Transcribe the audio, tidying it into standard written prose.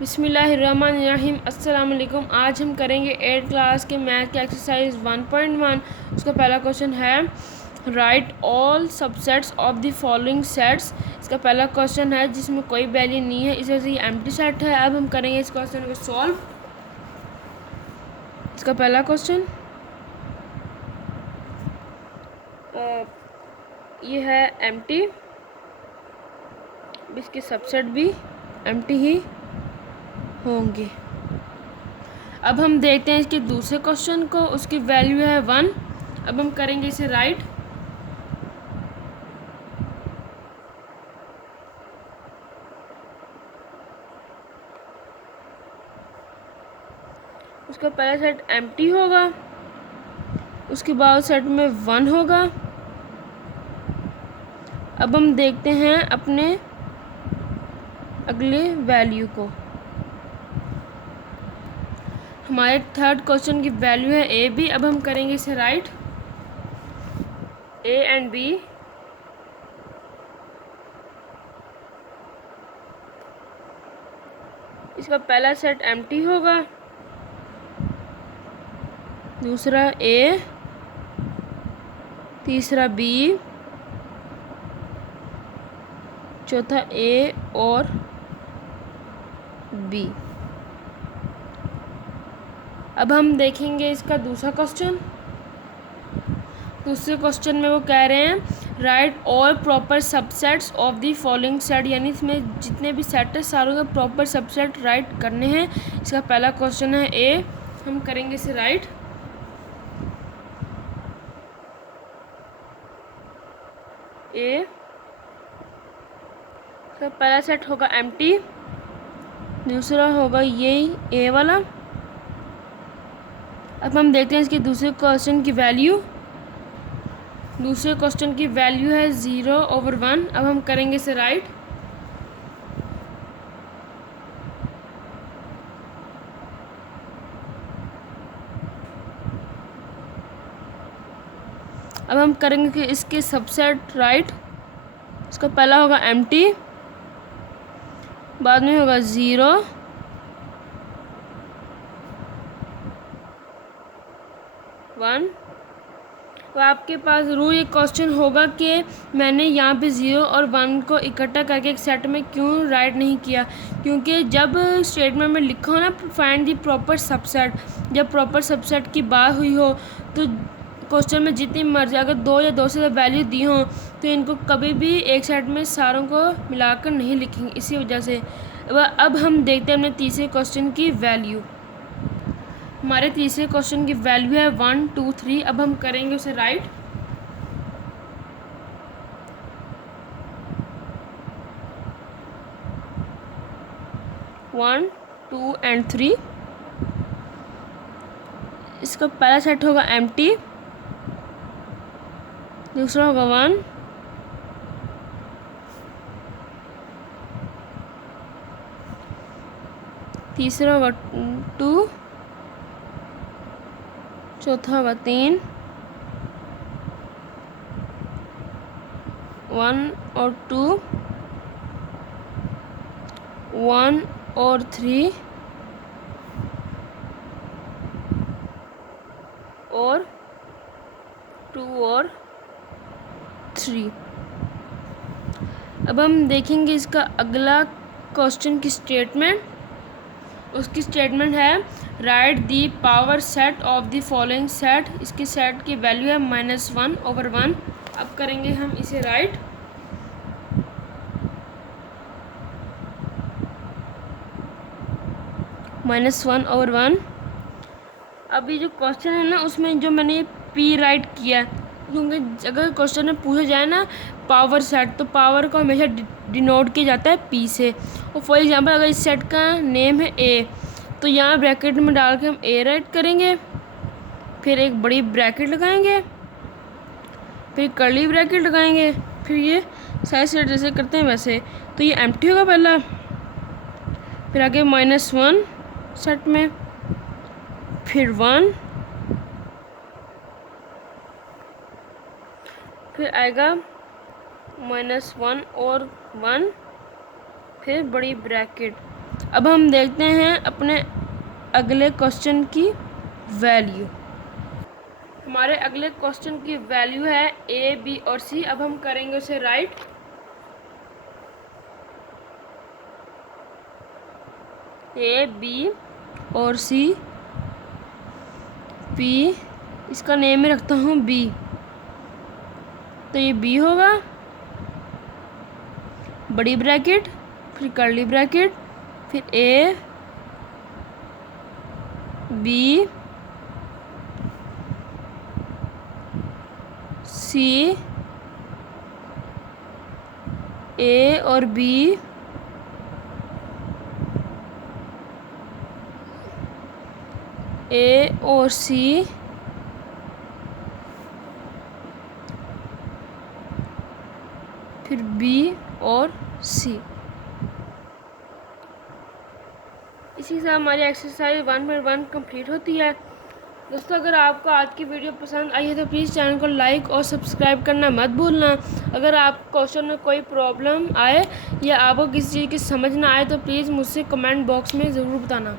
बिस्मिल्लाहिर्रहमानिर्रहीम। अस्सलाम वालेकुम। आज हम करेंगे 8th क्लास के मैथ के एक्सरसाइज 1.1। उसका पहला क्वेश्चन है right all subsets of the following sets. इसका पहला क्वेश्चन है जिसमें कोई वैल्यू नहीं है, इस वजह से ये एम्प्टी सेट है। अब हम करेंगे इस क्वेश्चन को सॉल्व। इसका पहला क्वेश्चन ये है एम्प्टी, इसके सबसेट भी एम्प्टी ही होंगे। अब हम देखते हैं इसके दूसरे क्वेश्चन को, उसकी वैल्यू है 1। अब हम करेंगे इसे राइट। उसका पहला सेट एम्प्टी होगा, उसके बाद सेट में 1 होगा। अब हम देखते हैं अपने अगले वैल्यू को। हमारे थर्ड क्वेश्चन की वैल्यू है ए बी। अब हम करेंगे इसे राइट। ए एंड बी इसका पहला सेट एम्प्टी होगा, दूसरा ए, तीसरा बी, चौथा ए और बी। अब हम देखेंगे इसका दूसरा क्वेश्चन। दूसरे क्वेश्चन में वो कह रहे हैं right all proper subsets of the following set, यानी इसमें जितने भी सेट है सारों के प्रॉपर सबसेट राइट करने हैं। इसका पहला क्वेश्चन है ए। हम करेंगे इसे राइट। ए का पहला सेट होगा एम्प्टी, दूसरा होगा यही ए वाला। अब हम देखते हैं इसके दूसरे क्वेश्चन की वैल्यू। दूसरे क्वेश्चन की वैल्यू है 0/1। अब हम करेंगे इसे राइट। अब हम करेंगे कि इसके सबसेट राइट। इसका पहला होगा एम्प्टी, बाद में होगा 0, 1। तो आपके पास रूल ये क्वेश्चन होगा कि मैंने यहाँ पे 0 और 1 को इकट्ठा करके एक सेट में क्यों राइट नहीं किया, क्योंकि जब स्टेटमेंट में लिखा हो ना फाइंड दी प्रॉपर सबसेट, जब प्रॉपर सबसेट की बात हुई हो तो क्वेश्चन में जितनी मर्जी अगर 2 या 2 से वैल्यू दी हो तो इनको कभी भी एक सेट में सारों को मिलाकर नहीं लिखेंगे, इसी वजह से। अब हम देखते हैं अपने तीसरे क्वेश्चन की वैल्यू। हमारे तीसरे क्वेश्चन की वैल्यू है 1 2 3। अब हम करेंगे उसे राइट। One, 2 and 3। इसका पहला सेट होगा एम्प्टी, दूसरा होगा 1, तीसरा होगा 2, चौथा होगा 3, 1 और 2, 1 और 3 और 2 और 3। अब हम देखेंगे इसका अगला क्वेश्चन की स्टेटमेंट। उसकी स्टेटमेंट है right the power set of the following set. इसकी सेट की वैल्यू है -1/1। अब करेंगे हम इसे राइट। -1/1। अब ये जो क्वेश्चन है ना उसमें जो मैंने पी राइट किया, क्योंकि अगर क्वेश्चन में पूछा जाए ना पावर सेट तो पावर को हमेशा डिनोट किया जाता है पी से। और फॉर एग्जांपल अगर इस सेट का नेम है ए तो यहाँ ब्रैकेट में डाल के हम ए राइट करेंगे, फिर एक बड़ी ब्रैकेट लगाएंगे, फिर कर्ली ब्रैकेट लगाएंगे, फिर ये साइड सेट जैसे करते हैं वैसे। तो ये एम्प्टी होगा पहला, फिर आगे -1 सेट में, फिर 1, फिर आएगा -1 और 1, फिर बड़ी ब्रैकेट। अब हम देखते हैं अपने अगले क्वेश्चन की वैल्यू। हमारे अगले क्वेश्चन की वैल्यू है ए, बी और सी। अब हम करेंगे उसे राइट। ए, बी और सी, पी, इसका नेम मैं रखता हूँ बी, तो ये बी होगा, बड़ी ब्रैकेट, फिर कर्ली ब्रैकेट, फिर ए, बी, सी, ए और बी, ए और सी, फिर बी और सी। इसी से हमारी एक्सरसाइज 1.1 कंप्लीट होती है। दोस्तों, अगर आपको आज की वीडियो पसंद आई है तो प्लीज़ चैनल को लाइक और सब्सक्राइब करना मत भूलना। अगर आपको क्वेश्चन में कोई प्रॉब्लम आए या आपको किसी चीज़ की समझ ना आए तो प्लीज़ मुझसे कमेंट बॉक्स में ज़रूर बताना।